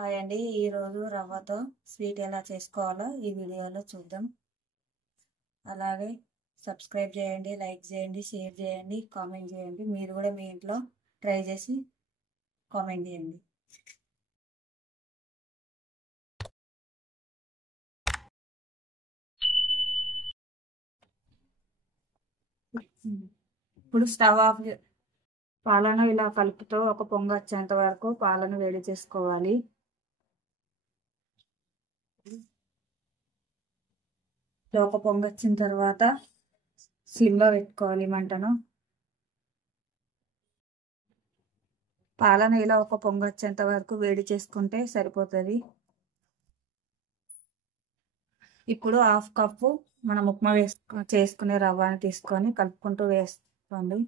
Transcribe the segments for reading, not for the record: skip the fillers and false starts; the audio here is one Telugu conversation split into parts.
హాయ్ అండి. ఈరోజు రవ్వతో స్వీట్ ఎలా చేసుకోవాలో ఈ వీడియోలో చూద్దాం. అలాగే సబ్స్క్రైబ్ చేయండి, లైక్ చేయండి, షేర్ చేయండి, కామెంట్ చేయండి. మీరు కూడా మీ ఇంట్లో ట్రై చేసి కామెంట్ చేయండి. ఇప్పుడు స్టవ్ ఆఫ్ పాలను ఇలా కలుపుతూ ఒక పొంగు వచ్చేంత వరకు పాలను వేడి చేసుకోవాలి. ఒక పొంగు వచ్చిన తర్వాత స్లిమ్లో పెట్టుకోవాలి మంటను. పాలను ఇలా ఒక పొంగు వచ్చేంత వరకు వేడి చేసుకుంటే సరిపోతుంది. ఇప్పుడు హాఫ్ కప్పు మనం ఉప్మా చేసుకునే రవ్వని తీసుకొని కలుపుకుంటూ వేసుకోండి.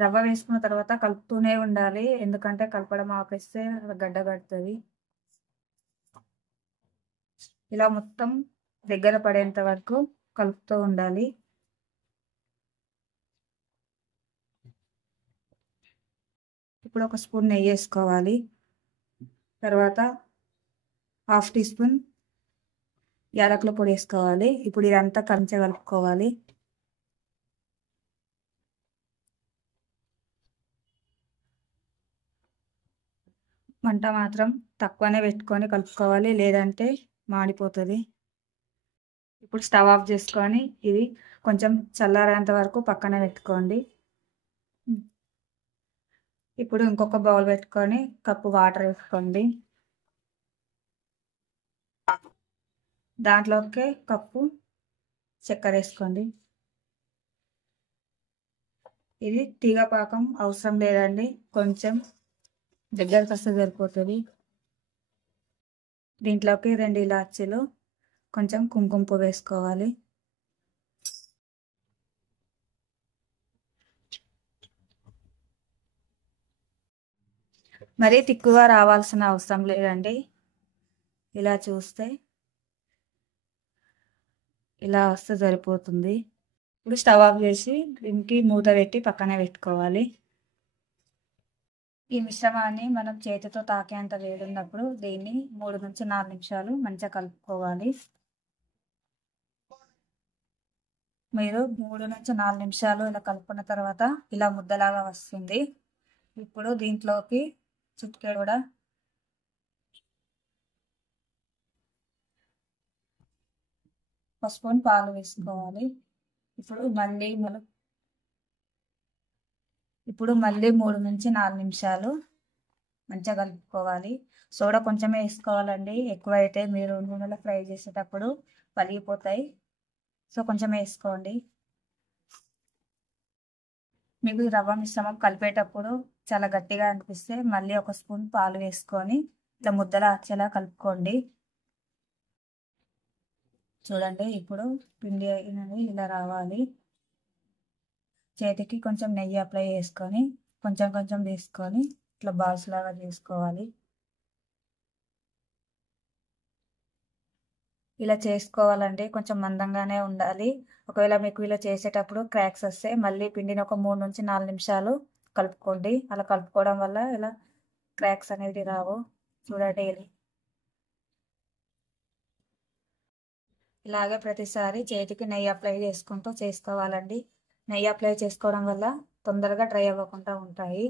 రవ్వ వేసుకున్న తర్వాత కలుపుతూనే ఉండాలి, ఎందుకంటే కలపడం ఆపేస్తే గడ్డ కడుతుంది. ఇలా మొత్తం దగ్గర పడేంత వరకు కలుపుతూ ఉండాలి. ఇప్పుడు ఒక స్పూన్ నెయ్యి వేసుకోవాలి. తర్వాత హాఫ్ టీ స్పూన్ యాలకుల పొడి వేసుకోవాలి. ఇప్పుడు ఇదంతా కంచె కలుపుకోవాలి. మంట మాత్రం తక్కువనే పెట్టుకొని కలుపుకోవాలి, లేదంటే మాడిపోతుంది. ఇప్పుడు స్టవ్ ఆఫ్ చేసుకొని ఇది కొంచెం చల్లారేంత వరకు పక్కన పెట్టుకోండి. ఇప్పుడు ఇంకొక బౌల్ పెట్టుకొని కప్పు వాటర్ వేసుకోండి. దాంట్లోకి కప్పు చక్కెర వేసుకోండి. ఇది తీగ పాకం అవసరం లేదండి, కొంచెం దగ్గరకు వస్తే సరిపోతుంది. దీంట్లోకి 2 ఇలాచీలు, కొంచెం కుంకుమ పువ్వు వేసుకోవాలి. మరీ తిక్కుగా రావాల్సిన అవసరం లేదండి. ఇలా చూస్తే ఇలా వస్తే సరిపోతుంది. ఇప్పుడు స్టవ్ ఆఫ్ చేసి దీనికి మూత పెట్టి పక్కనే పెట్టుకోవాలి. ఈ మిశ్రమాన్ని మనం చేతితో తాకేంత వేడున్నప్పుడు దీన్ని 3 నుంచి 4 నిమిషాలు మంచిగా కలుపుకోవాలి. మీరు 3 నుంచి 4 నిమిషాలు ఇలా కలుపుకున్న తర్వాత ఇలా ముద్దలాగా వస్తుంది. ఇప్పుడు దీంట్లోకి చిటికెడు కూడా ఒక స్పూన్ పాలు వేసుకోవాలి. ఇప్పుడు మళ్ళీ 3 నుంచి 4 నిమిషాలు మంచిగా కలుపుకోవాలి. సోడా కొంచెమే వేసుకోవాలండి, ఎక్కువ అయితే మీరు నూనెలో ఫ్రై చేసేటప్పుడు పలిగిపోతాయి. సో కొంచెం వేసుకోండి. మీకు రవ్వ మిశ్రమం కలిపేటప్పుడు చాలా గట్టిగా అనిపిస్తే మళ్ళీ ఒక స్పూన్ పాలు వేసుకొని ఇట్లా ముద్దలా వచ్చేలా కలుపుకోండి. చూడండి, ఇప్పుడు పిండి అయినది ఇలా రావాలి. చేతికి కొంచెం నెయ్యి అప్లై చేసుకొని కొంచెం కొంచెం తీసుకొని ఇట్లా బాల్స్ లాగా చేసుకోవాలి. ఇలా చేసుకోవాలంటే కొంచెం మందంగానే ఉండాలి. ఒకవేళ మీకు ఇలా చేసేటప్పుడు క్రాక్స్ వస్తే మళ్ళీ పిండిని ఒక 3 నుంచి 4 నిమిషాలు కలుపుకోండి. అలా కలుపుకోవడం వల్ల ఇలా క్రాక్స్ అనేది రావు. చూడండి, ఇలాగే ప్రతిసారి చేతికి నెయ్యి అప్లై చేసుకుంటూ చేసుకోవాలండి. నెయ్యి అప్లై చేసుకోవడం వల్ల తొందరగా డ్రై అవ్వకుండా ఉంటాయి.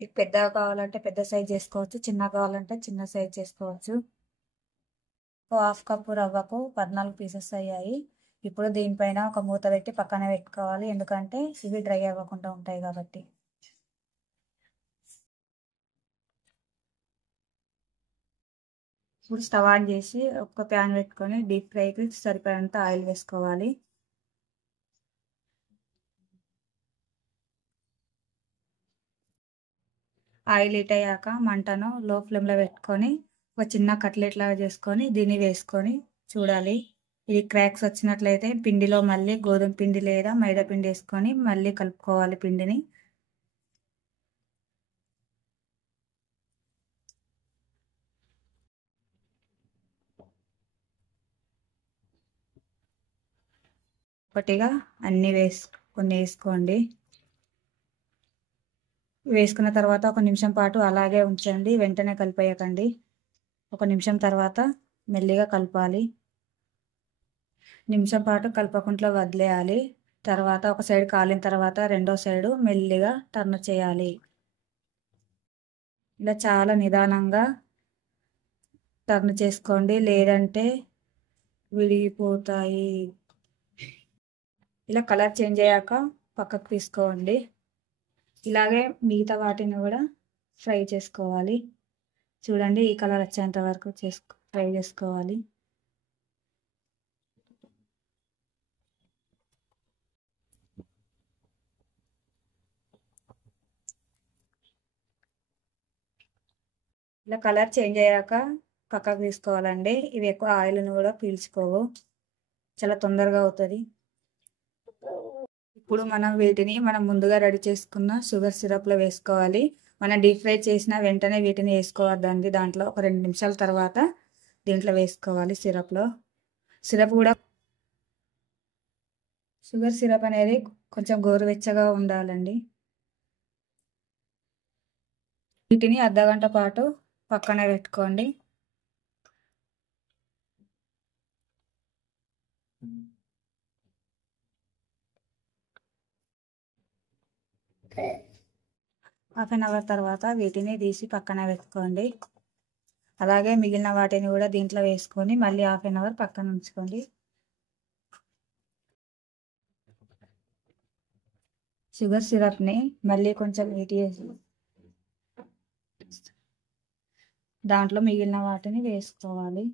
మీకు పెద్దగా కావాలంటే పెద్ద సైజ్ చేసుకోవచ్చు, చిన్నగా కావాలంటే చిన్న సైజ్ చేసుకోవచ్చు. హాఫ్ కప్పు రవ్వకు 14 పీసెస్ అయ్యాయి. ఇప్పుడు దీనిపైన ఒక మూత పెట్టి పక్కన పెట్టుకోవాలి, ఎందుకంటే ఇవి డ్రై అవ్వకుండా ఉంటాయి కాబట్టి. ఇప్పుడు స్టవ్ ఆన్ చేసి ఒక ప్యాన్ పెట్టుకొని డీప్ ఫ్రైకి సరిపడంత ఆయిల్ వేసుకోవాలి. ఆయిల్ హీట్ అయ్యాక మంటను లో ఫ్లేమ్లో పెట్టుకొని ఒక చిన్న కట్లెట్ లాగా చేసుకొని దీన్ని వేసుకొని చూడాలి. ఇది క్రాక్స్ వచ్చినట్లయితే పిండిలో మళ్ళీ గోధుమ పిండి లేదా మైదా పిండి వేసుకొని మళ్ళీ కలుపుకోవాలి పిండిని. ఒకటిగా కొన్ని వేసుకోండి. వేసుకున్న తర్వాత ఒక నిమిషం పాటు అలాగే ఉంచండి. వెంటనే కలిపేయకండి. ఒక నిమిషం తర్వాత మెల్లిగా కలపాలి. నిమిషం పాటు కలపకుండా వదిలేయాలి. తర్వాత ఒక సైడ్ కాలిన తర్వాత రెండో సైడు మెల్లిగా టర్న్ చేయాలి. ఇలా చాలా నిదానంగా టర్న్ చేసుకోండి, లేదంటే విడిగిపోతాయి. ఇలా కలర్ చేంజ్ అయ్యాక పక్కకు తీసుకోండి. ఇలాగే మిగతా వాటిని కూడా ఫ్రై చేసుకోవాలి. చూడండి, ఈ కలర్ వచ్చేంత వరకు ఫ్రై చేసుకోవాలి. ఇలా కలర్ చేంజ్ అయ్యాక పక్కకు తీసుకోవాలండి. ఇవి ఎక్కువ ఆయిల్ని కూడా పీల్చుకోవు, చాలా తొందరగా అవుతుంది. ఇప్పుడు మనం ముందుగా రెడీ చేసుకున్న షుగర్ సిరప్లో వేసుకోవాలి. మనం డీప్ ఫ్రై చేసిన వెంటనే వీటిని వేసుకోవద్దండి. దాంట్లో ఒక 2 నిమిషాల తర్వాత దీంట్లో వేసుకోవాలి. సిరప్ కూడా షుగర్ సిరప్ అనేది కొంచెం గోరువెచ్చగా ఉండాలండి. వీటిని అర్ధగంట పాటు పక్కన పెట్టుకోండి. హాఫ్ అన్ అవర్ తర్వాత వీటిని తీసి పక్కన పెట్టుకోండి. అలాగే మిగిలిన వాటిని కూడా దీంట్లో వేసుకొని మళ్ళీ హాఫ్ అన్ అవర్ పక్కన ఉంచుకోండి. షుగర్ సిరప్ని మళ్ళీ కొంచెం హీట్ చేసి దాంట్లో మిగిలిన వాటిని వేసుకోవాలి.